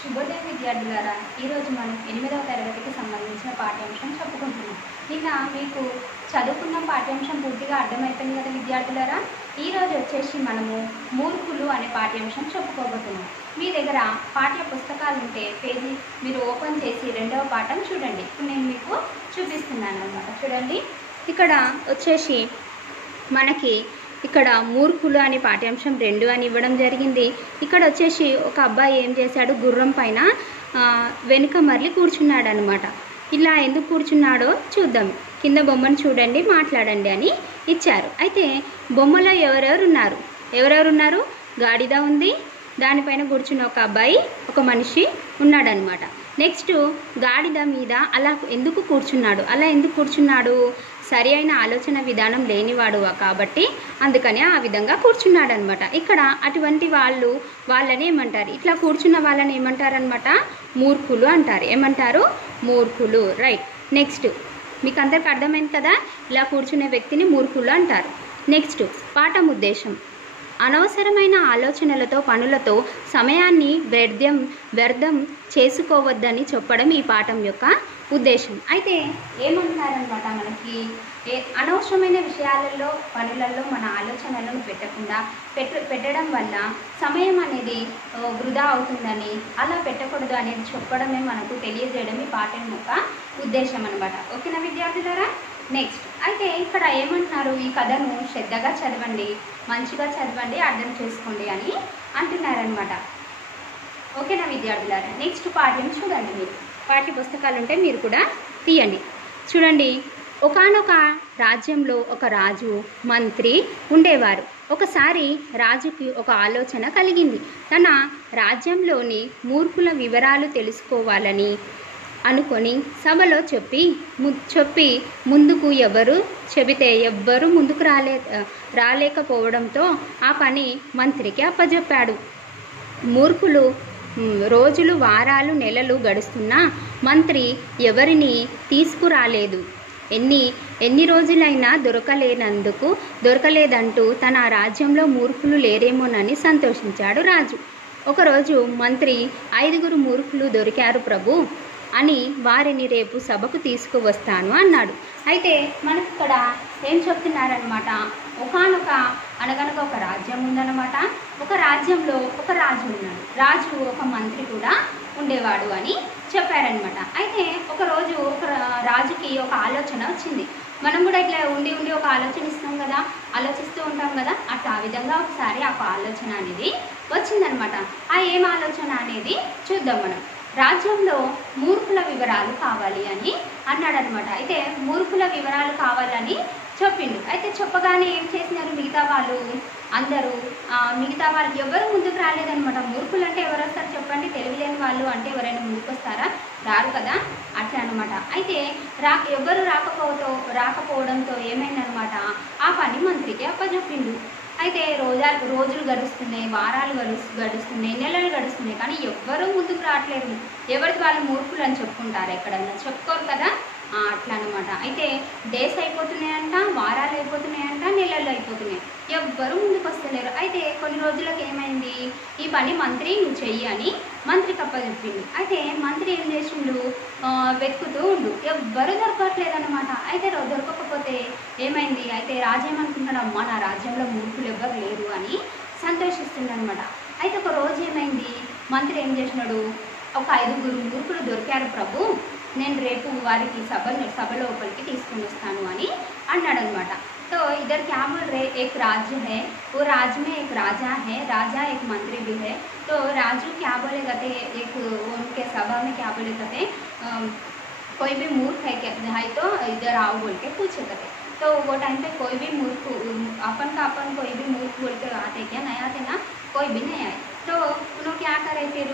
శుభోదయం విద్యార్థులారా, ఈరోజు మనం 8వ తరగతికి సంబంధించిన పాఠ్యాంశం చెప్పుకుంటున్నాం. నిన్న మీకు చదువుకున్న పాఠ్యాంశం పూర్తిగా అర్థమైపోయింది కదా విద్యార్థులారా. ఈరోజు వచ్చేసి మనము మూర్ఖులు అనే పాఠ్యాంశం చెప్పుకోబోతున్నాం. మీ దగ్గర పాఠ్య పుస్తకాలు ఉంటే పేజీ మీరు ఓపెన్ చేసి 2వ పాఠం చూడండి. ఇప్పుడు నేను మీకు చూపిస్తున్నాను అన్నమాట. చూడండి, ఇక్కడ వచ్చేసి మనకి ఇక్కడ మూర్ఖులు అనే పాఠ్యాంశం 2 అని ఇవ్వడం జరిగింది. ఇక్కడ వచ్చేసి ఒక అబ్బాయి ఏం చేశాడు, గుర్రం పైన వెనుక మరలి కూర్చున్నాడు అనమాట. ఇలా ఎందుకు కూర్చున్నాడో చూద్దాం. కింద బొమ్మను చూడండి, మాట్లాడండి అని ఇచ్చారు. అయితే బొమ్మలో ఎవరెవరు ఉన్నారు? గాడిద ఉంది, దానిపైన కూర్చున్న ఒక అబ్బాయి, ఒక మనిషి ఉన్నాడనమాట. నెక్స్ట్ గాడిద మీద అలా ఎందుకు కూర్చున్నాడు? సరి అయిన ఆలోచన విధానం లేనివాడు కాబట్టి అందుకని ఆ విధంగా కూర్చున్నాడనమాట. ఇక్కడ అటువంటి వాళ్ళని ఏమంటారు? ఇట్లా కూర్చున్న వాళ్ళని ఏమంటారనమాట? మూర్ఖులు అంటారు. ఏమంటారు? మూర్ఖులు. రైట్. నెక్స్ట్ మీకు అందరికి అర్థమైంది కదా, ఇలా కూర్చునే వ్యక్తిని మూర్ఖులు అంటారు. నెక్స్ట్ పాఠం ఉద్దేశం. అనవసరమైన ఆలోచనలతో పనులతో సమయాన్ని వ్యర్థం చేసుకోవద్దని చెప్పడం ఈ పాఠం యొక్క ఉద్దేశం. అయితే ఏమంటున్నారనమాట, మనకి అనవసరమైన విషయాలలో పనులలో మన ఆలోచనలను పెట్టడం వల్ల సమయం అనేది వృధా అవుతుందని, అలా పెట్టకూడదు అనేది చెప్పడమే మనకు తెలియజేయడం ఈ పాఠం యొక్క ఉద్దేశం అనమాట. ఓకేనా విద్యార్థులారా? నెక్స్ట్ అయితే ఇక్కడ ఏమంటున్నారు, ఈ కథను శ్రద్ధగా చదవండి, మంచిగా చదవండి, అర్థం చేసుకోండి అని అంటున్నారనమాట. ఓకేనా విద్యార్థులారా? నెక్స్ట్ పాఠ్యం చూడండి. మీరు పాఠ్య పుస్తకాలు ఉంటే మీరు కూడా తీయండి. చూడండి, ఒకానొక రాజ్యంలో ఒక రాజు, మంత్రి ఉండేవారు. ఒకసారి రాజుకి ఒక ఆలోచన కలిగింది. తన రాజ్యంలోని మూర్ఖుల వివరాలు తెలుసుకోవాలని అనుకొని సభలో చెప్పి ముందుకు ఎవ్వరు ముందుకు రాలేకపోవడంతో ఆ పని మంత్రికి అప్పజెప్పాడు. మూర్ఖులు రోజులు, వారాలు, నెలలు గడుస్తున్నా మంత్రి ఎవరిని తీసుకురాలేదు. ఎన్ని రోజులైనా దొరకలేదంటూ తన రాజ్యంలో మూర్ఖులు లేరేమోనని సంతోషించాడు రాజు. ఒకరోజు మంత్రి, 5 మూర్ఖులు దొరికారు ప్రభు అని వారిని రేపు సభకు తీసుకువస్తాను అన్నాడు. అయితే మనకి ఇక్కడ ఏం చెప్తున్నారనమాట, అనగనగా ఒక రాజ్యం ఉందన్నమాట. ఒక రాజ్యంలో ఒక రాజు ఉన్నాడు. రాజు ఒక మంత్రి కూడా ఉండేవాడు అని చెప్పారనమాట. అయితే ఒకరోజు ఒక రాజుకి ఒక ఆలోచన వచ్చింది. మనం కూడా ఇట్లా ఉండి ఒక ఆలోచిస్తూ ఉంటాం కదా, అట్లా ఆ విధంగా ఒకసారి ఆ ఆలోచన అనేది వచ్చిందనమాట. ఆ ఏం ఆలోచన అనేది చూద్దాం మనం. రాజ్యంలో మూర్ఖుల వివరాలు కావాలి అని అన్నాడనమాట. అయితే మూర్ఖుల వివరాలు కావాలని చెప్పిండు. అయితే చెప్పగానే ఏం చేసినారు మిగతా వాళ్ళు ఎవరు ముందుకు రాలేదనమాట. మూర్ఖులు అంటే ఎవరు వస్తారు చెప్పండి? తెలివిలేని వాళ్ళు అంటే ఎవరైనా ముందుకు వస్తారా? రారు కదా, అట్లా అనమాట. అయితే ఎవరు రాకపోవడంతో ఏమైందనమాట, ఆ పని మంత్రికి అప్పచెప్పిండు. అయితే రోజులు గడుస్తున్నాయి, వారాలు గడుస్తున్నాయి, నెలలు గడుస్తున్నాయి, కానీ ఎవ్వరూ ముందుకు రావట్లేదు. ఎవరికి వాళ్ళు మూర్ఖులు అని చెప్పుకుంటారు? ఎక్కడన్నా చెప్పుకోరు కదా, అట్లా అనమాట. అయితే డేస్ అయిపోతున్నాయంట, వారాలు అయిపోతున్నాయంట, నెలలు అయిపోతున్నాయి, ఎవ్వరూ ముందుకు వస్తలేరు. అయితే కొన్ని రోజులకు ఏమైంది, ఈ పని మంత్రి నువ్వు చెయ్యి అని మంత్రికి అప్పచెప్పిండు. అయితే మంత్రి ఏం చేసిండు, వెతుకుతూ ఉండు, ఎవ్వరూ దొరకట్లేదన్నమాట. అయితే దొరకకపోతే ఏమైంది, అయితే రాజు ఏమనుకుంటాడు, అమ్మ నా రాజ్యంలో మూర్ఖులు ఎవ్వరు లేరు అని సంతోషిస్తుండనమాట. అయితే ఒక రోజు ఏమైంది, మంత్రి ఏం చేసినాడు, ఒక 5 మూర్ఖులు దొరికారు ప్రభు, నేను రేపు వారికి సభ లోపలికి తీసుకుని వస్తాను అని అన్నాడనమాట. तो इधर क्या बोल रहे, एक राज्य है, वो राज्य में एक राजा है, राजा एक मंत्री भी है. तो राजू क्या बोलेगा थे, एक उनके सभा में क्या बोलेगा थे, कोई भी मूर्ख है तो इधर आओ बोल के पूछे थे. तो वो टाइम पे कोई भी मूर्ख अपन कोई भी मूर्ख बोल के आते क्या? नहीं आते ना, कोई भी नहीं आए. तो उन्होंने क्या करे, फिर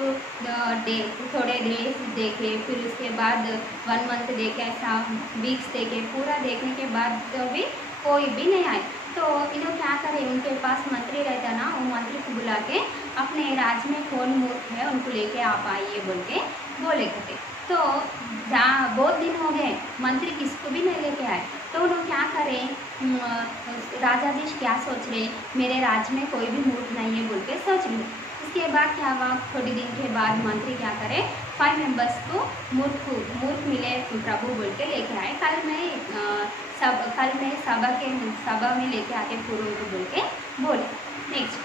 थोड़े डेज देखे, फिर उसके बाद 1 मंथ देखे, ऐसा वीक्स देखे, पूरा देखने के बाद तो भी कोई भी नहीं आए. तो इन्होंने क्या करे, उनके पास मंत्री रहता ना, वो मंत्री को बुला के अपने राज्य में कौन मूर्ख है उनको लेके आप आइए बोल के बोले थे. तो बहुत दिन हो गए, मंत्री किसको भी नहीं लेके आए. तो उन्होंने क्या करे, राजा जी क्या सोच रहे, मेरे राज्य में कोई भी मूर्ख नहीं है बोल के सोच रहे. उसके बाद क्या हुआ, थोड़ी दिन के बाद मंत्री क्या करे, 5 मेंबर्स को मूर्ख मिले प्रभु बोल के लेके आए। कल मैं सभा में लेके आके पूर्व को बोल के बोले। नेक्स्ट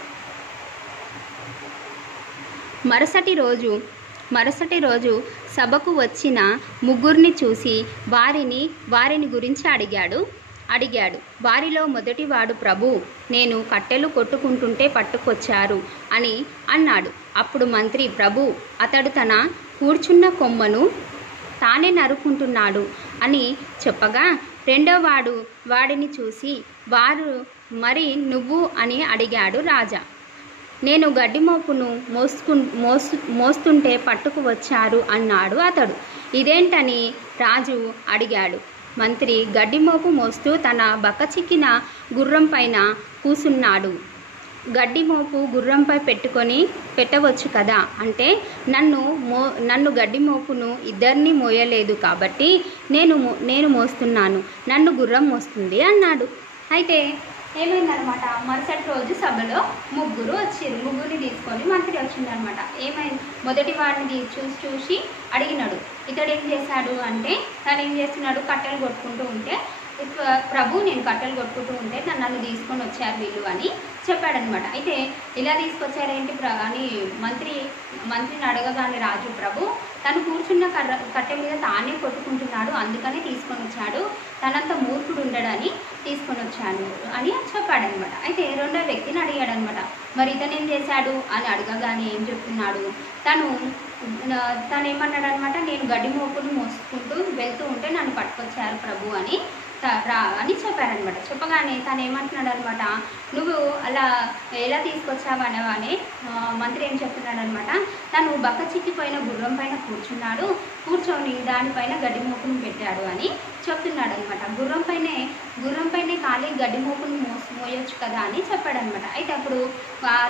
మరుసటి రోజు సభకు వచ్చిన ముగ్గురిని చూసి వారిని గురించి అడిగాడు. వారిలో మొదటివాడు, ప్రభు, నేను కట్టెలు కొట్టుకుంటుంటే పట్టుకొచ్చారు అని అన్నాడు. అప్పుడు మంత్రి, ప్రభు, అతడు తన కూర్చున్న కొమ్మను తానే నరుకుంటున్నాడు అని చెప్పగా, రెండోవాడు వాడిని చూసి, వారు మరి నువ్వు అని అడిగాడు. రాజా, నేను గడ్డి మోపును మోస్తుంటే పట్టుకు వచ్చారు అన్నాడు అతడు. ఇదేంటని రాజు అడిగాడు. మంత్రి గడ్డి మోపు మోస్తూ తన బక్కచిక్కిన గుర్రం పైన కూసున్నాడు. గడ్డి మోపు గుర్రంపై పెట్టవచ్చు కదా అంటే, నన్ను గడ్డి మోపును ఇద్దరిని మోయలేదు కాబట్టి నేను మోస్తున్నాను, నన్ను గుర్రం మోస్తుంది అన్నాడు. అయితే ఏమైందనమాట, మరుసటి రోజు సభలో ముగ్గురిని తీసుకొని మంత్రి వచ్చిందనమాట. ఏమైంది, మొదటి వాడిని చూసి అడిగినాడు. ఇతడు ఏం చేశాడు అంటే, తను ఏం చేస్తున్నాడు, కట్టెలు కొట్టుకుంటూ ఉంటే, ప్రభు నేను కట్టెలు కొట్టుకుంటూ ఉంటే నన్ను తీసుకొని వచ్చారు వీళ్ళు అని చెప్పాడనమాట. అయితే ఇలా తీసుకొచ్చారేంటి అని మంత్రిని అడగగానే రాజు, ప్రభు తను కూర్చున్న కట్టె మీద తానే కొట్టుకుంటున్నాడు, అందుకనే తీసుకొని వచ్చాడు, తనంత మూర్ఖుడు ఉండడని తీసుకొని వచ్చాను అని చెప్పాడనమాట. అయితే రెండో వ్యక్తిని అడిగాడనమాట, మరి ఇతను ఏం చేశాడు అని అడగగానే ఏం చెప్తున్నాడు, తను ఏమన్నాడనమాట, నేను గడ్డి మోపును మోసుకుంటూ వెళ్తూ ఉంటే నన్ను పట్టుకొచ్చారు ప్రభు అని చెప్పారనమాట. చెప్పగానే తను ఏమంటున్నాడు అనమాట, నువ్వు అలా ఎలా తీసుకొచ్చావు అనగానే మంత్రి ఏం చెప్తున్నాడు అనమాట, తను బక్క చిక్కిపోయిన గుర్రం పైన కూర్చొని దానిపైన గడ్డి మోపును పెట్టాడు అని చెప్తున్నాడు అనమాట. గుర్రంపైనే ఖాళీ గడ్డి మోపును మోయొచ్చు కదా అని చెప్పాడనమాట. అయితే అప్పుడు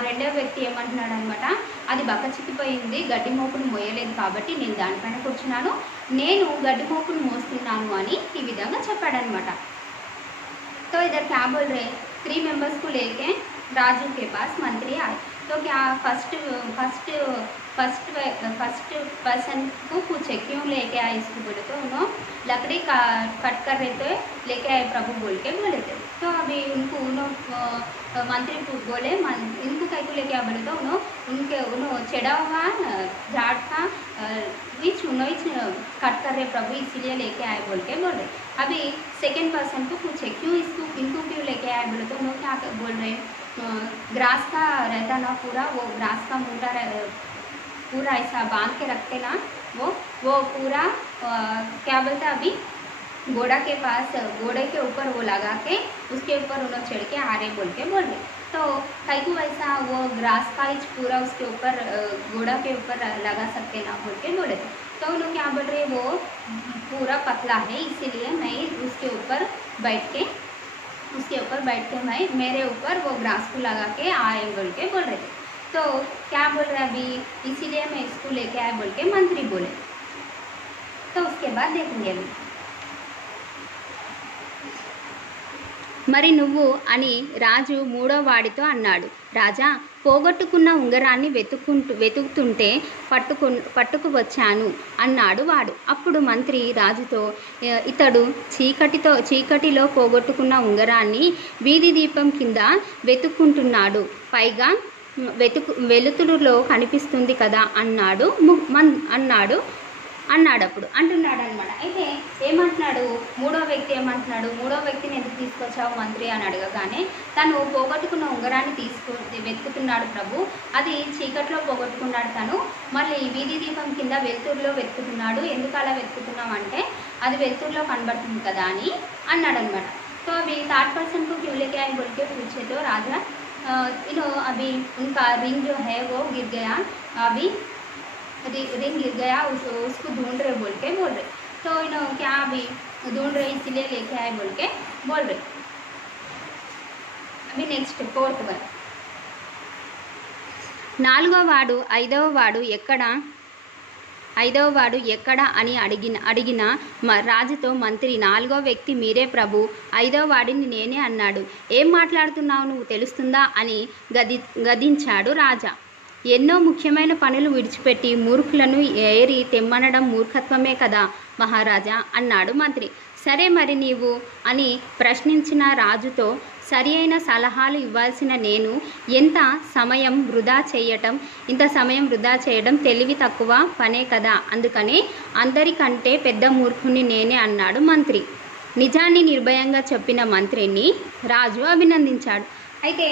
రెండో వ్యక్తి ఏమంటున్నాడు అనమాట, అది బక్క చిక్కిపోయింది, గడ్డి మోపును మోయలేదు కాబట్టి నేను దానిపైన కూర్చున్నాను, నేను గడ్డి మోపును మోస్తున్నాను అని ఈ విధంగా చెప్పాడనమాట. तो इधर क्या बोल रहे, 3 मेंबर्स को लेके राजू के पास मंत्री आए। तो क्या फर्स्ट पर्सन को पूछे क्यों लेके आए इसको, बोले तो उन्होंने लकड़ी का कट कर रहे थे, लेके आए प्रभु बोल के बोले थे। तो अभी मंत्री बोले इनको कहीं को लेके आए, बोले तो उन्होंने चढ़ा हुआ झाड़ का कट कर रहे प्रभु इसीलिए लेके आए बोल के बोल रहे। अभी सेकेंड पर्सन को पूछे क्यों इनको क्यों लेके आए, बोले तो उन्होंने क्या बोल रहे, ग्रास का रहता ना पूरा, वो ग्रास का मुंडा पूरा ऐसा बांध के रखते ना, वो पूरा क्या बोलते अभी घोड़ा के पास घोड़े के ऊपर वो लगा के उसके ऊपर उन्होंने चढ़ के आ रहे बोल के बोल रहे। तो कई को वैसा वो ग्रास का पूरा उसके ऊपर घोड़ा के ऊपर लगा सकते ना बोल के बोले। तो उन्होंने क्या बोल रहे, वो पूरा पतला है इसीलिए मैं उसके ऊपर बैठ के मैं मेरे ऊपर वो ग्रास को लगा के आए बोल के बोल रहे थे। तो क्या बोल रहे अभी, इसीलिए मैं इसको लेके आए बोल के मंत्री बोले। तो उसके बाद देखेंगे अभी। మరి నువ్వు అని రాజు మూడో వాడితో అన్నాడు. రాజా, పోగొట్టుకున్న ఉంగరాన్ని వెతుకుతుంటే పట్టుకు వచ్చాను అన్నాడు వాడు. అప్పుడు మంత్రి రాజుతో, ఇతడు చీకటిలో పోగొట్టుకున్న ఉంగరాన్ని వీధి దీపం కింద వెతుక్కుంటున్నాడు, పైగా వెలుతురులో కనిపిస్తుంది కదా అన్నాడు అంటున్నాడు అనమాట. అయితే ఏమంటున్నాడు మూడో వ్యక్తిని ఎందుకు తీసుకొచ్చావు మంత్రి అని అడగగానే, తను పోగొట్టుకున్న ఉంగరాన్ని వెతుకుతున్నాడు ప్రభు, అది చీకట్లో పోగొట్టుకున్నాడు తను, మళ్ళీ వీధి దీపం కింద వెలుతురులో వెతుకుతున్నాడు, ఎందుకు అలా వెతుకుతున్నాం అంటే అది వెలుతురులో కనబడుతుంది కదా అని అన్నాడు అనమాట. तो अभी थर्ड पर्सन को क्यों लेके आए बोल के पूछे तो राजा अभी उनका रिंग जो है वो गिर गया, अभी रिंग गिर गया, उसको ढूंढ रहे बोल के बोल रहे। तो क्या अभी ढूंढ रहे इसीलिए लेके आए बोल के बोल रहे। अभी नेक्स्ट फोर्थ वन, నాలుగో వాడు ఐదవ వాడు ఎక్కడ అని అడిగిన రాజుతో మంత్రి, నాలుగో వ్యక్తి మీరే ప్రభు, ఐదవ వాడిని నేనే అన్నాడు. ఏం మాట్లాడుతున్నావు నువ్వు తెలుస్తుందా అని గదించాడు రాజా. ఎన్నో ముఖ్యమైన పనులు విడిచిపెట్టి మూర్ఖులను ఏరి తెమ్మనడం మూర్ఖత్వమే కదా మహారాజా అన్నాడు మంత్రి. సరే మరి నీవు అని ప్రశ్నించిన రాజుతో, సరి అయిన సలహాలు ఇవ్వాల్సిన నేను ఇంత సమయం వృధా చేయడం తెలివి తక్కువ పనే కదా, అందుకనే అందరికంటే పెద్ద మూర్ఖుని నేనే అన్నాడు మంత్రి. నిజాన్ని నిర్భయంగా చెప్పిన మంత్రిని రాజు అభినందించాడు. అయితే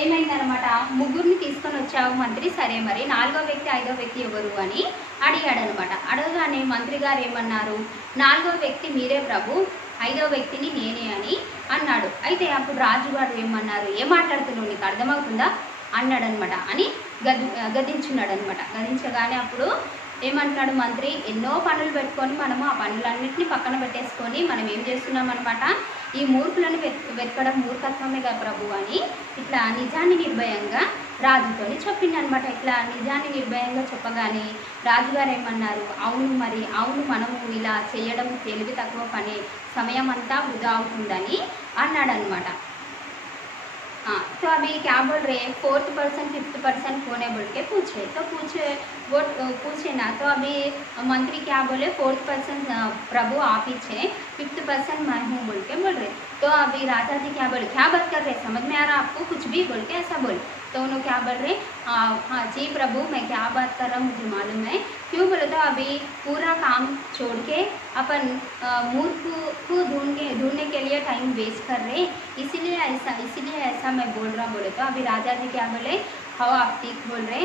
ఏమైందనమాట, ముగ్గురిని తీసుకొని వచ్చావు మంత్రి, సరే మరి 4వ వ్యక్తి 5వ వ్యక్తి ఎవరు అని అడిగాడనమాట. అడగగానే మంత్రి గారు ఏమన్నారు, 4వ వ్యక్తి మీరే ప్రభు, 5వ వ్యక్తిని నేనే అని అన్నాడు. అయితే అప్పుడు రాజుగారు ఏమన్నారు, ఏం మాట్లాడుతున్నావు, నీకు అర్థమవుతుందా అన్నాడనమాట. అని గద్దించున్నాడు అనమాట. గద్దించగానే అప్పుడు ఏమంటున్నాడు మంత్రి, ఎన్నో పనులు పెట్టుకొని మనము ఆ పనులన్నింటినీ పక్కన పెట్టేసుకొని మనం ఏం చేస్తున్నాం అనమాట, ఈ మూర్ఖులను వెతకడం మూర్ఖత్వమే కదా ప్రభు అని ఇట్లా నిజాన్ని నిర్భయంగా రాజుతోని చెప్పిందనమాట. ఇట్లా నిజాన్ని నిర్భయంగా చెప్పగానే రాజుగారు ఏమన్నారు, అవును మనము ఇలా చేయడం తెలివి తక్కువ పని, సమయం అంతా వృధా అవుతుందని అన్నాడనమాట. तो अभी क्या बोल रहे हैं, 4th पर्सन 5th पर्सन कौन है बोल के पूछे, तो पूछे ना, तो अभी मंत्री क्या बोले, 4th पर्सन प्रभु आप ही छे, 5th पर्सन मैं हूँ बोल के बोल रहे. तो अभी राजा जी क्या बोले, क्या बात कर रहे, समझ में आ रहा आपको कुछ भी बोल के ऐसा बोल. तो उन्होंने क्या बोल रहे, हाँ जी प्रभु मैं क्या बात कर रहा हूँ मुझे मालूम है, क्यों बोले तो अभी पूरा काम छोड़ के अपन मूर्ख को ढूंढने के लिए टाइम वेस्ट कर रहे, इसीलिए ऐसा मैं बोल रहा बोले. तो अभी राजा जी क्या बोले, हाँ आप ठीक बोल रहे,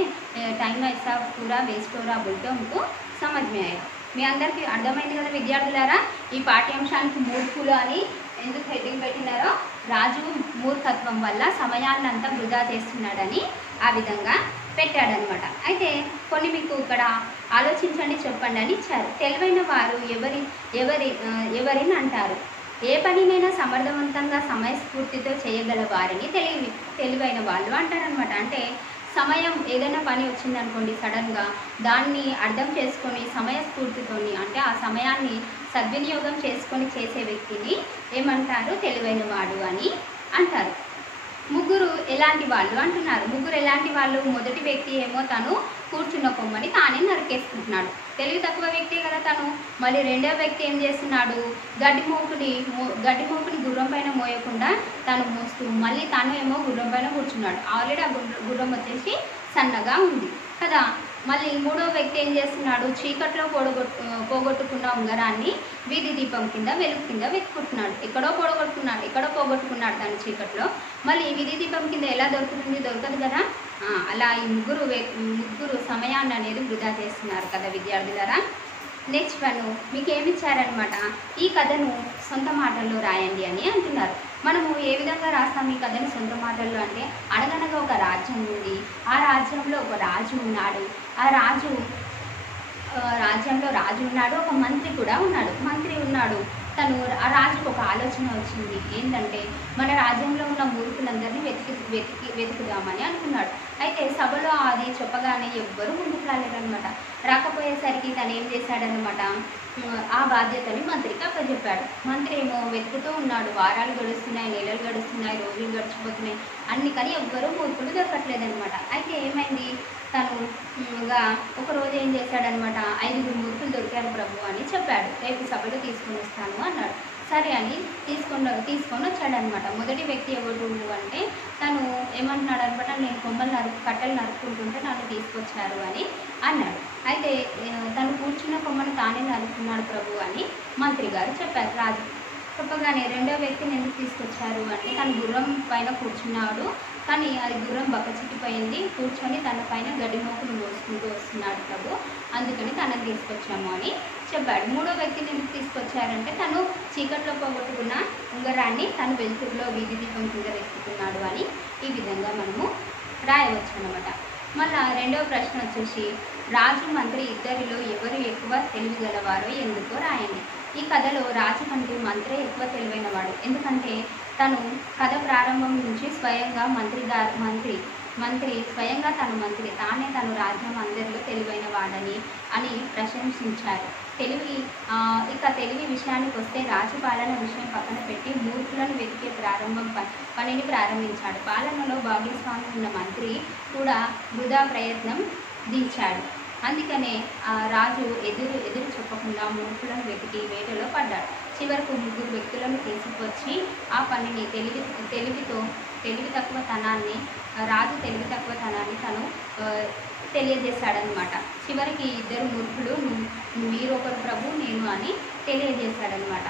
टाइम ऐसा पूरा वेस्ट हो रहा बोलते उनको समझ में आया. మీ అందరికీ అర్థమైంది కదా విద్యార్థులారా, ఈ పాఠ్యాంశానికి మూర్ఖులు అని ఎందుకు హెడ్డింగ్ పెట్టినారో, రాజు మూర్ఖత్వం వల్ల సమయాన్నంతా వృధా చేస్తున్నాడని ఆ విధంగా పెట్టాడనమాట. అయితే కొన్ని మీకు ఇక్కడ ఆలోచించండి చెప్పండి అని ఇచ్చారు. తెలివైన వారు ఎవరిని అంటారు, ఏ పనినైనా సమర్థవంతంగా సమయస్ఫూర్తితో చేయగల వారిని తెలివైన వాళ్ళు అంటారనమాట. అంటే సమయం ఏదైనా పని వచ్చిందనుకోండి సడన్గా, దాన్ని అర్థం చేసుకొని సమయస్ఫూర్తితోని అంటే ఆ సమయాన్ని సద్వినియోగం చేసుకొని చేసే వ్యక్తిని ఏమంటారు, తెలివైన వాడు అని అంటారు. ముగ్గురు ఎలాంటి వాళ్ళు అంటున్నారు. ముగ్గురు ఎలాంటి వాళ్ళు, మొదటి వ్యక్తి ఏమో తను కూర్చున్న కొమ్మని తానే నరికేసుకుంటున్నాడు, తెలివి తక్కువ వ్యక్తి కదా తను. మళ్ళీ రెండవ వ్యక్తి ఏం చేస్తున్నాడు, గడ్డి మోపుని గుర్రం పైన మోయకుండా తను మోస్తూ మళ్ళీ తను ఏమో గుర్రం పైన కూర్చున్నాడు. ఆల్రెడీ ఆ గుర్రం వచ్చేసి సన్నగా ఉంది కదా. మళ్ళీ మూడవ వ్యక్తి ఏం చేస్తున్నాడు, చీకట్లో పోగొట్టుకున్న ఉంగరాన్ని వీధి దీపం కింద వెలుగు కింద వెతుకుంటున్నాడు. ఎక్కడో పోగొట్టుకున్నాడు తను చీకట్లో. మళ్ళీ వీధి దీపం కింద ఎలా దొరుకుతుంది, దొరకదు కదా. అలా ఈ ముగ్గురు సమయాన్ని అనేది వృధా చేస్తున్నారు కదా విద్యార్థులారా. నెక్స్ట్ వన్ మీకు ఏమి ఇచ్చారనమాట, ఈ కథను సొంత మాటల్లో రాయండి అని అంటున్నారు. మనము ఏ విధంగా రాస్తాం ఈ కథను సొంత మాటల్లో అంటే, అనగనగా ఒక రాజ్యం ఉంది, ఆ రాజ్యంలో ఒక రాజు ఉన్నాడు, రాజ్యంలో రాజు ఉన్నాడు, ఒక మంత్రి కూడా ఉన్నాడు. తను ఆ రాజుకు ఒక ఆలోచన వచ్చింది, ఏంటంటే మన రాజ్యంలో ఉన్న మూర్ఖులందరినీ వెతుకుదామని అనుకున్నాడు. అయితే సభలో అది చెప్పగానే ఎవ్వరూ ముందుకు రాలేదనమాట. రాకపోయేసరికి తను ఏం చేశాడనమాట, ఆ బాధ్యతని మంత్రికి అప్పచెప్పాడు. మంత్రి ఏమో వెతుకుతూ ఉన్నాడు. వారాలు గడుస్తున్నాయి, నెలలు గడుస్తున్నాయి, రోజులు గడిచిపోతున్నాయి అన్ని, కానీ ఎవ్వరూ మూర్ఖులు దొరకట్లేదనమాట. అయితే ఏమైంది, తను ఒకరోజు ఏం చేశాడనమాట, 5 మూర్ఖులు దొరికారు ప్రభు అని చెప్పాడు. రేపు సభలో తీసుకొని వస్తాను అన్నాడు. సరే అని తీసుకొని వచ్చాడనమాట. మొదటి వ్యక్తి ఎవరు అంటే తను ఏమంటున్నాడు అనమాట, నేను కట్టెలు నరుక్కుంటుంటే నన్ను తీసుకొచ్చారు అని అన్నాడు. అయితే తను కూర్చున్న కొమ్మను తానే నరుకున్నాడు ప్రభు అని మంత్రి గారు చెప్పారు. రాజు చెప్పగానే రెండో వ్యక్తిని ఎందుకు తీసుకొచ్చారు అంటే, తను గుర్రం పైన కూర్చున్నాడు, కానీ అది గుర్రం బక్కచిక్కిపోయింది, కూర్చొని తన పైన గడ్డి మోపులు మోసుకుంటూ వస్తున్నాడు ప్రభు, అందుకని తనకు తీసుకొచ్చాము అని చెప్పాడు. మూడో వ్యక్తిని ఎందుకు తీసుకొచ్చారంటే, తను చీకట్లో పోగొట్టుకున్న ఉంగరాన్ని తను వెలుతురులో వీధి దీపం కింద వెతుకుతున్నాడు అని ఈ విధంగా మనము రాయవచ్చు అన్నమాట. మళ్ళా రెండవ ప్రశ్న వచ్చేసి, రాజు మంత్రి ఇద్దరిలో ఎవరు ఎక్కువ తెలివిగలవారో ఎందుకో రాయండి. ఈ కథలో రాజు కంటే మంత్రే ఎక్కువ తెలివైనవాడు. ఎందుకంటే తను కథ ప్రారంభం నుంచి స్వయంగా మంత్రి మంత్రి స్వయంగా మంత్రి తను రాజ్యం అందరిలో తెలివైన వాడని అని ప్రశంసించారు. తెలివి విషయానికి వస్తే రాజు పాలన విషయం పక్కన పెట్టి మూర్ఖులను వెతికే పనిని ప్రారంభించాడు. పాలనలో భాగస్వామి ఉన్న మంత్రి కూడా వృధా ప్రయత్నం దించాడు. అందుకనే రాజు ఎదురు చెప్పకుండా మూర్ఖులను వెతికి వేటలో పడ్డాడు. చివరకు 3 వ్యక్తులను తీసుకొచ్చి ఆ పనిని తెలివి తక్కువతనాన్ని రాజు తను తెలియజేశాడనమాట. చివరికి 2 మూర్ఖులు మీరొకరు ప్రభు నేను అని తెలియజేశాడనమాట.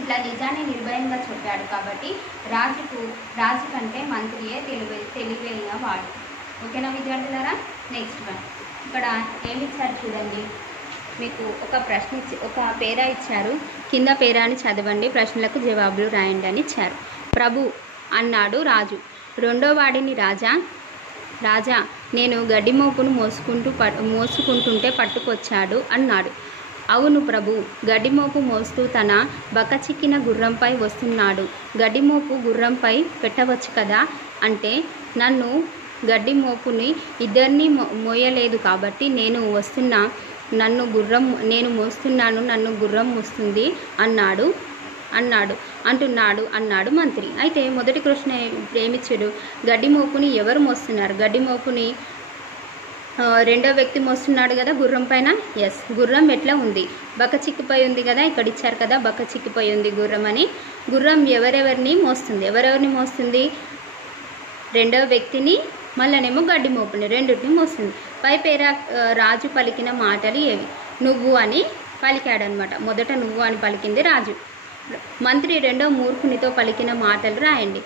ఇట్లా నిజాన్ని నిర్భయంగా చెప్పాడు కాబట్టి రాజు కంటే మంత్రియే తెలివైన వాడు. ఓకేనా విద్యార్థులారా? నెక్స్ట్ వన్ ఇక్కడ ఏమి ఇచ్చారు చూడండి. మీకు ఒక పేరా ఇచ్చారు, కింద పేరాని చదవండి, ప్రశ్నలకు జవాబులు రాయండి అని ఇచ్చారు. ప్రభు అన్నాడు రాజు. రెండో వాడిని రాజా నేను గడ్డి మోపును మోసుకుంటుంటే పట్టుకొచ్చాడు అన్నాడు. అవును ప్రభు, గడ్డిమోపు మోస్తూ తన బకచిక్కిన గుర్రంపై వస్తున్నాడు. గడ్డిమోపు గుర్రంపై పెట్టవచ్చు కదా అంటే నన్ను గడ్డి మోపుని ఇద్దరిని మోయలేదు కాబట్టి నేను మోస్తున్నాను, నన్ను గుర్రం మోస్తుంది అన్నాడు మంత్రి. అయితే మొదటి ప్రశ్న ఏమిచ్చాడు? గడ్డి మోపుని ఎవరు మోస్తున్నారు? గడ్డి మోపుని రెండో వ్యక్తి మోస్తున్నాడు కదా గుర్రం పైన. ఎస్, గుర్రం ఎట్లా ఉంది? బకచిక్కిపోయి ఉంది కదా, ఇక్కడ ఇచ్చారు కదా బకచిక్కిపోయి ఉంది గుర్రం అని. గుర్రం ఎవరెవరిని మోస్తుంది? రెండవ వ్యక్తిని, మళ్ళనేమో గడ్డి మోపుని, రెండింటిని మోస్తుంది. పై పేరా రాజు పలికిన మాటలు ఏవి? నువ్వు అని పలికాడనమాట. మొదట నువ్వు అని పలికింది రాజు. మంత్రి రెండో మూర్ఖునితో పలికిన మాటలు రాయండి.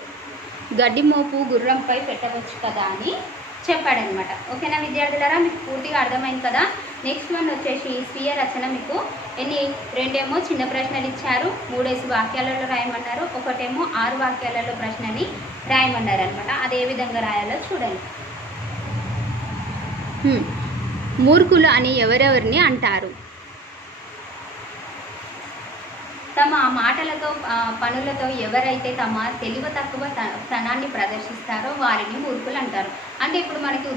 గడ్డి మోపు గుర్రంపై పెట్టవచ్చు కదా అని చెప్పాడనమాట. ఓకేనా విద్యార్థులారా? మీకు పూర్తిగా అర్థమైంది కదా. నెక్స్ట్ వన్ వచ్చేసి స్వీయ రచన. మీకు రెండేమో చిన్న ప్రశ్నలు ఇచ్చారు, 3 వాక్యాలలో రాయమన్నారు, ఒకటేమో 6 వాక్యాలలో ప్రశ్నని రాయమన్నారు అనమాట. అది ఏ విధంగా రాయాలో చూడండి. మూర్ఖులు అని ఎవరెవరిని అంటారు? తమ మాటలతో పనులతో ఎవరైతే తమ తెలివి తక్కువ తనాన్ని ప్రదర్శిస్తారో వారిని మూర్ఖులు అంటారు. అంటే ఇప్పుడు మనకి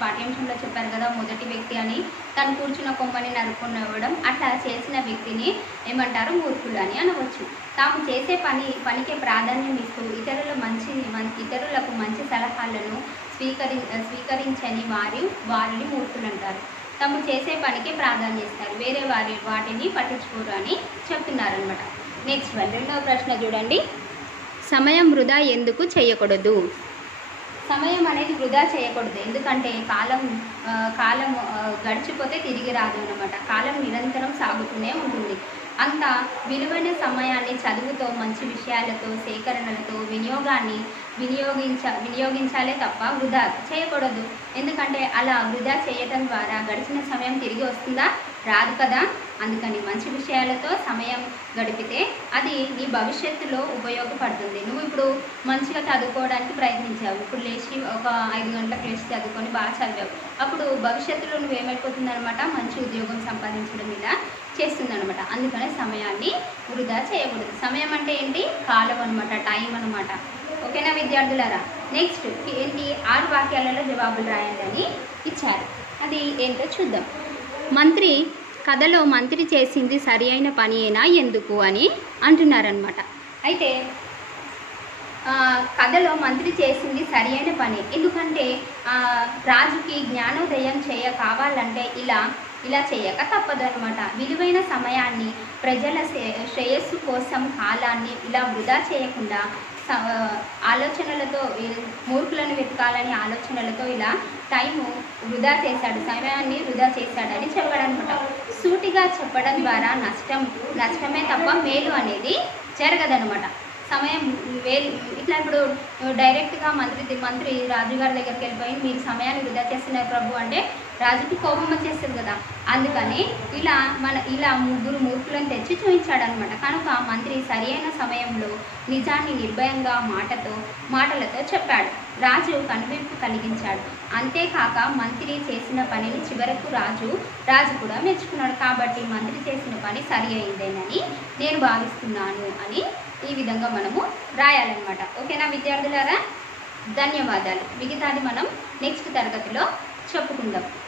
పాఠ్యాంశంలో చెప్పారు కదా, మొదటి వ్యక్తి అని తను కూర్చున్న కొమ్మని నరుకునివ్వడం, అట్లా చేసిన వ్యక్తిని ఏమంటారు? మూర్ఖులు అని అనవచ్చు. తాము చేసే పనికి ప్రాధాన్యం ఇస్తూ ఇతరులకు మంచి సలహాలను స్వీకరించని వారిని మూర్ఖులు అంటారు. తాము చేసే పనికి ప్రాధాన్యం ఇస్తారు, వేరే వాటిని పట్టించుకోరు అని చెప్తున్నారనమాట. నెక్స్ట్ వన్, రెండవ ప్రశ్న చూడండి. సమయం వృధా ఎందుకు చేయకూడదు? సమయం అనేది వృధా చేయకూడదు. ఎందుకంటే కాలం గడిచిపోతే తిరిగి రాదు అనమాట. కాలం నిరంతరం సాగుతూనే ఉంటుంది. అంత విలువైన సమయాన్ని చదువుతో, మంచి విషయాలతో, సేకరణలతో వినియోగించాలే తప్ప వృధా చేయకూడదు. ఎందుకంటే అలా వృధా చేయటం ద్వారా గడిచిన సమయం తిరిగి వస్తుందా? రాదు కదా. అందుకని మంచి విషయాలతో సమయం గడిపితే అది నీ భవిష్యత్తులో ఉపయోగపడుతుంది. నువ్వు ఇప్పుడు మంచిగా చదువుకోవడానికి ప్రయత్నించావు, ఇప్పుడు లేచి ఒక 5 గంటలకు లేచి చదువుకొని బాగా చదివావు, అప్పుడు భవిష్యత్తులో నువ్వు ఏమైపోతుంది అనమాట? మంచి ఉద్యోగం సంపాదించడం మీద చేస్తుందనమాట. అందుకనే సమయాన్ని వృధా చేయకూడదు. సమయం అంటే ఏంటి? కాలం అనమాట, టైం అనమాట. ఓకేనా విద్యార్థులారా? నెక్స్ట్ ఏంటి? 6 వాక్యాలలో జవాబులు రాయండి అని ఇచ్చారు. అది ఏంటో చూద్దాం. కథలో మంత్రి చేసింది సరి అయిన పనియేనా ఎందుకు అని అంటున్నారనమాట. అయితే కథలో మంత్రి చేసింది సరి అయిన పని. ఎందుకంటే రాజుకి జ్ఞానోదయం కావాలంటే ఇలా చేయక తప్పదు అనమాట. విలువైన సమయాన్ని, ప్రజల శ్రేయస్సు కోసం కాలాన్ని ఇలా వృధా చేయకుండా ఆలోచనలతో, మూర్ఖులను వెతకాలని ఆలోచనలతో ఇలా టైము వృధా చేశాడు, సమయాన్ని వృధా చేశాడని చెప్పాడనమాట. సూటిగా చెప్పడం ద్వారా నష్టమే తప్ప మేలు అనేది జరగదనమాట. సమయం ఇట్లా ఇప్పుడు డైరెక్ట్గా మంత్రి రాజుగారి దగ్గరికి వెళ్ళిపోయి మీరు సమయాన్ని వృధా చేస్తున్నారు ప్రభు అంటే రాజుకి కోపం వచ్చేస్తుంది కదా. అందుకని ఇలా 3 మూర్ఖులను తెచ్చి చూపించాడనమాట. కనుక మంత్రి సరి అయిన సమయంలో నిజాన్ని నిర్భయంగా మాటలతో చెప్పాడు. రాజు కనువిప్పు కలిగించాడు. అంతేకాక మంత్రి చేసిన పనిని చివరకు రాజు కూడా మెచ్చుకున్నాడు. కాబట్టి మంత్రి చేసిన పని సరి అయిందేనని నేను భావిస్తున్నాను అని ఈ విధంగా మనము రాయాలన్నమాట. ఓకేనా విద్యార్థులారా? ధన్యవాదాలు. మిగతాది మనం నెక్స్ట్ తరగతిలో చెప్పుకుందాం.